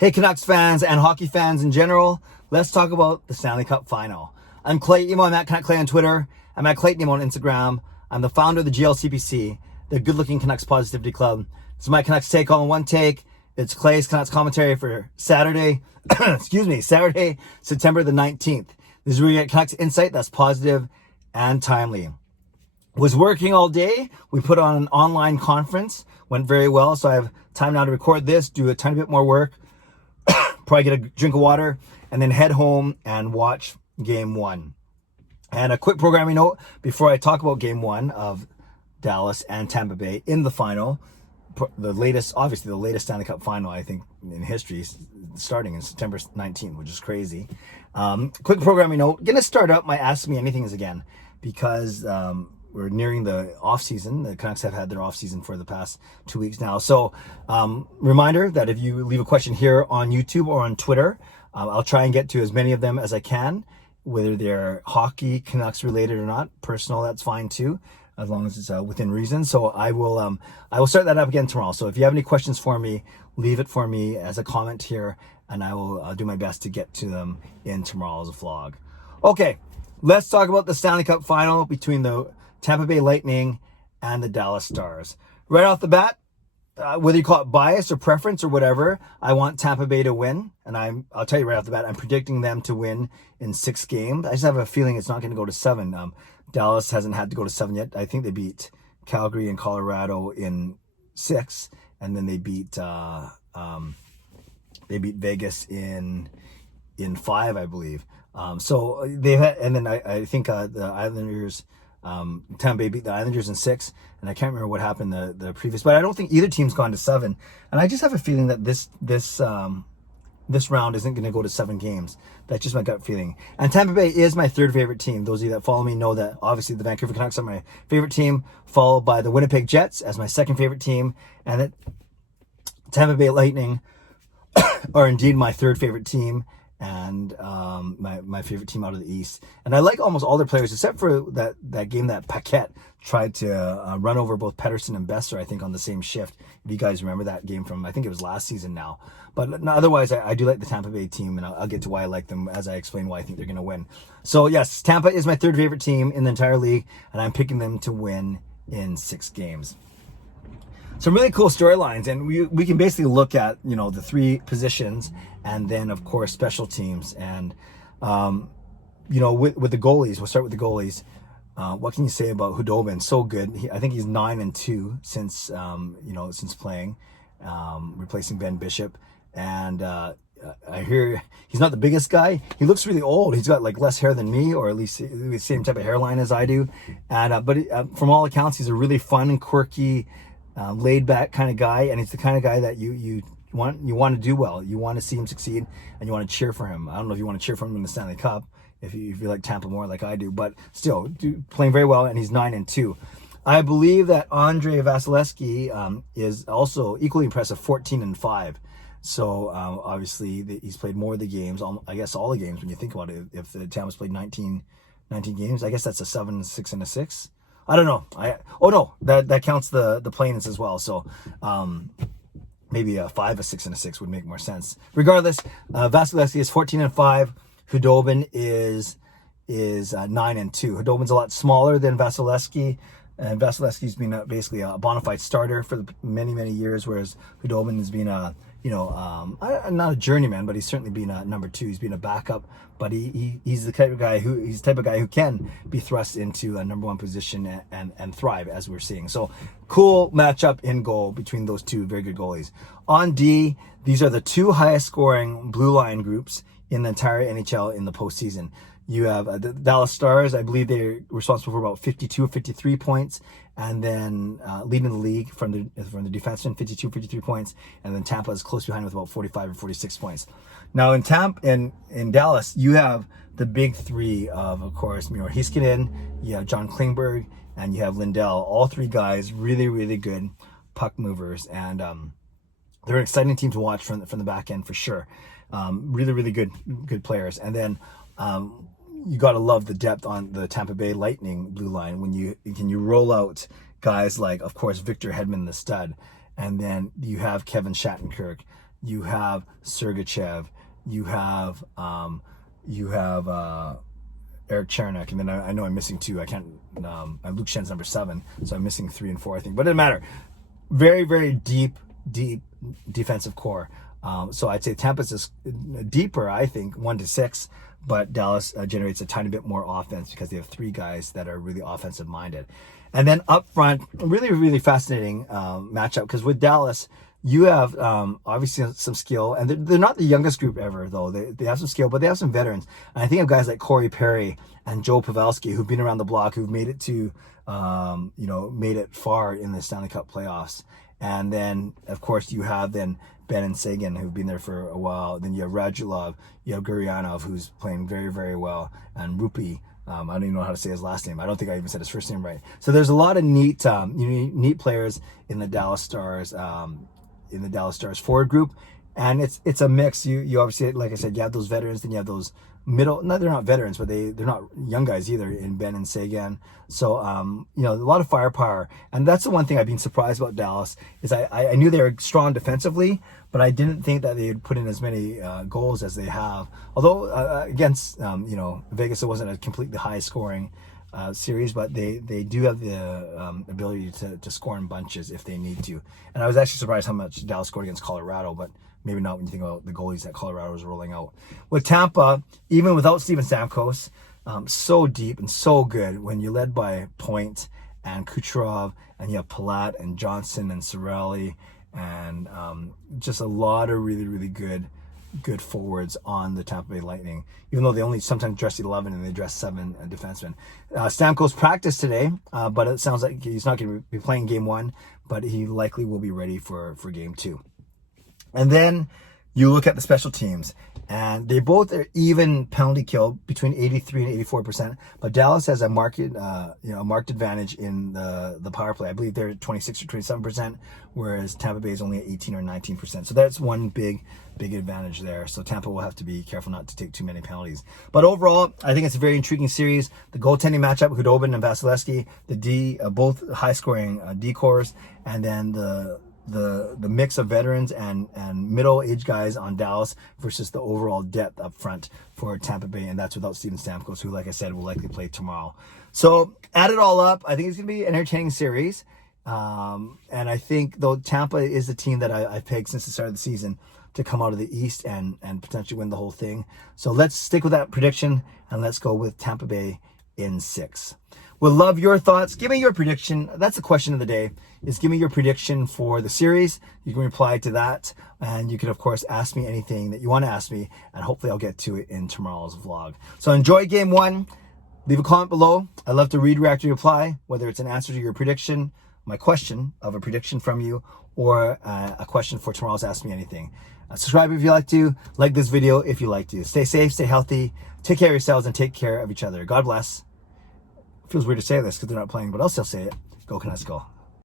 Hey Canucks fans and hockey fans in general, let's talk about the Stanley Cup Final. I'm Clay Emo, I'm at Canuck Clay on Twitter. I'm at Clayton Emo on Instagram. I'm the founder of the GLCPC, the Good Looking Canucks Positivity Club. This is my Canucks take all in one take. It's Clay's Canucks commentary for Saturday, Saturday, September the 19th. This is where you get Canucks insight that's positive and timely. Was working all day. We put on an online conference, went very well. So I have time now to record this, do a tiny bit more work, probably get a drink of water, and then head home and watch game one. And a quick programming note before I talk about game one of Dallas and Tampa Bay in the final. The latest Stanley Cup final, I think, in history, starting in September 19th, which is crazy. Quick programming note, gonna start up my Ask Me Anythings again, because we're nearing the off season. The Canucks have had their off season for the past 2 weeks now. So reminder that if you leave a question here on YouTube or on Twitter, I'll try and get to as many of them as I can, whether they're hockey, Canucks related or not. Personal, that's fine too, as long as it's within reason. So I will start that up again tomorrow. So if you have any questions for me, leave it for me as a comment here, and I will do my best to get to them in tomorrow's vlog. Okay, let's talk about the Stanley Cup Final between the Tampa Bay Lightning and the Dallas Stars. Right off the bat, whether you call it bias or preference or whatever, I want Tampa Bay to win. And I'll tell you right off the bat, I'm predicting them to win in 6 games. I just have a feeling it's not going to go to 7. Dallas hasn't had to go to 7 yet. I think they beat Calgary and Colorado in 6, and then they beat Vegas in 5, I believe. So they've had, and then I think the Islanders, Tampa Bay beat the Islanders in 6, and I can't remember what happened the previous, but I don't think either team's gone to 7. And I just have a feeling that this round isn't going to go to 7 games. That's just my gut feeling. And Tampa Bay is my 3rd favorite team. Those of you that follow me know that obviously the Vancouver Canucks are my favorite team, followed by the Winnipeg Jets as my 2nd favorite team, and the Tampa Bay Lightning are indeed my 3rd favorite team, and my favorite team out of the East. And I like almost all their players except for that game that Paquette tried to run over both Pettersson and Besser, I think, on the same shift. If you guys remember that game from, I think it was last season now. But otherwise, I do like the Tampa Bay team, and I'll get to why I like them as I explain why I think they're going to win. So yes, Tampa is my 3rd favorite team in the entire league, and I'm picking them to win in 6 games. Some really cool storylines, and we can basically look at, the 3 positions, and then of course special teams, and with the goalies. We'll start with the goalies. What can you say about Hudobin? So good. I think he's 9-2 since since playing, replacing Ben Bishop, and I hear he's not the biggest guy. He looks really old. He's got like less hair than me, or at least the same type of hairline as I do, and but from all accounts, he's a really fun and quirky, laid back kind of guy, and he's the kind of guy that you want to do well. You want to see him succeed, and you want to cheer for him. I don't know if you want to cheer for him in the Stanley Cup if you like Tampa more like I do, but still playing very well, and he's 9-2. I believe that Andrei Vasilevsky is also equally impressive, 14-5. So obviously he's played more of the games, I guess all the games when you think about it. If the Tampa's played 19 games, I guess that's a 7, 6, and a 6. I don't know. That counts the play-ins as well. So maybe a 5, a 6, and a 6 would make more sense. Regardless, Vasilevsky is 14-5. Hudobin is 9-2. Hudobin's a lot smaller than Vasilevsky, and Vasilevsky's been basically a bona fide starter for many years, whereas Hudobin has been not a journeyman, but he's certainly been a number 2. He's been a backup, but he's the type of guy who can be thrust into a number 1 position and thrive, as we're seeing. So cool matchup in goal between those 2 very good goalies. On D, these are the 2 highest scoring blue line groups in the entire NHL in the postseason. You have the Dallas Stars. I believe they're responsible for about 52 or 53 points, and then leading the league from the defenseman, 52, 53 points, and then Tampa is close behind with about 45 or 46 points. Now in Dallas, you have the big 3 of course, Miro Heiskanen, you have John Klingberg, and you have Lindell. All 3 guys really good puck movers, and they're an exciting team to watch from the back end for sure. Really good players. And then you got to love the depth on the Tampa Bay Lightning blue line when you roll out guys like, of course, Victor Hedman, the stud, and then you have Kevin Shattenkirk, you have Sergachev, you have Eric Chernak, and then I know I'm missing 2. I can't. Luke Schen's number 7, so I'm missing 3 and 4, I think. But it doesn't matter. Very, very deep defensive core. So I'd say Tampa's is deeper, I think, 1-6, but Dallas generates a tiny bit more offense because they have 3 guys that are really offensive minded. And then up front, really, really fascinating matchup, because with Dallas, you have obviously some skill, and they're not the youngest group ever, though. They have some skill, but they have some veterans. And I think of guys like Corey Perry and Joe Pavelski, who've been around the block, who've made it to, made it far in the Stanley Cup playoffs. And then, of course, you have then Ben and Sagan, who've been there for a while. Then you have Radulov, you have Gurianov, who's playing very, very well, and Rupi. I don't even know how to say his last name. I don't think I even said his first name right. So there's a lot of neat players in the Dallas Stars, forward group, and it's a mix. You obviously, like I said, you have those veterans, then you have those middle. No, they're not veterans, but they're not young guys either in Ben and Sagan. So a lot of firepower, and that's the one thing I've been surprised about Dallas is I knew they were strong defensively, but I didn't think that they'd put in as many goals as they have. Although against Vegas, it wasn't a completely high scoring series, but they do have the ability to score in bunches if they need to. And I was actually surprised how much Dallas scored against Colorado, but maybe not when you think about the goalies that Colorado was rolling out. With Tampa, even without Steven Stamkos, so deep and so good when you're led by Point and Kucherov, and you have Palat and Johnson and Cirelli, and just a lot of really, really good forwards on the Tampa Bay Lightning, even though they only sometimes dress 11 and they dress 7 defensemen. Stamkos practiced today, but it sounds like he's not going to be playing game 1, but he likely will be ready for game 2. And then you look at the special teams, and they both are even penalty kill between 83 and 84%. But Dallas has a marked advantage in the power play. I believe they're at 26 or 27%, whereas Tampa Bay is only at 18 or 19%. So that's one big advantage there. So Tampa will have to be careful not to take too many penalties. But overall, I think it's a very intriguing series. The goaltending matchup, Khudobin and Vasilevsky, both high-scoring D-cores, and then the mix of veterans and middle-aged guys on Dallas versus the overall depth up front for Tampa Bay, and that's without Steven Stamkos, who, like I said, will likely play tomorrow. So add it all up, I think it's going to be an entertaining series. And I think, though, Tampa is the team that I've pegged since the start of the season to come out of the East and potentially win the whole thing. So let's stick with that prediction, and let's go with Tampa Bay in 6. Would love your thoughts. Give me your prediction. That's the question of the day, is give me your prediction for the series. You can reply to that, and you can, of course, ask me anything that you want to ask me, and hopefully I'll get to it in tomorrow's vlog. So enjoy game 1. Leave a comment below. I love to read, react, and reply, whether it's an answer to your prediction, my question of a prediction from you, or a question for tomorrow's Ask Me Anything. Subscribe if you like to. Like this video if you like to. Stay safe, stay healthy, take care of yourselves, and take care of each other. God bless. Feels weird to say this because they're not playing, but I'll still say it. Go Canucks, go.